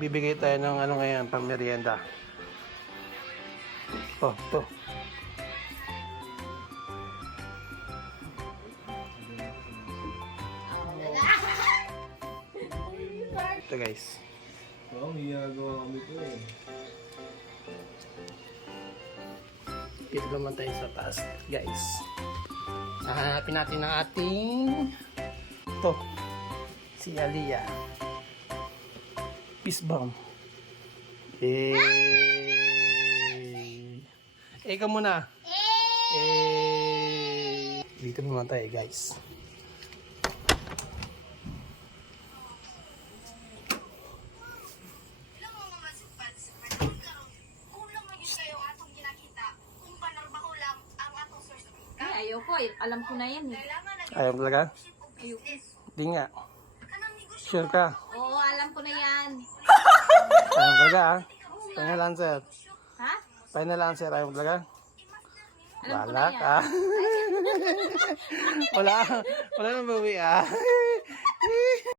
Bibigay tayo ng ano ngayon, pang merienda. To. Ito guys. Oo, may ginagawa kami ito eh. Dito naman tayo sa taas, guys. Hahanapin natin ang ating to, si Aliyah. Peace bomb. Ikaw muna. Dito naman tayo, guys. Ayoko eh. Alam ko na yan eh. Ayaw talaga? Ayoko. Di nga. Sure ka? Oo, alam ko na yan. Ayaw talaga ah. Final answer. Ha? Final answer. Ayaw talaga? Alam ko na Wala yan. ka. Wala nang bawi ah.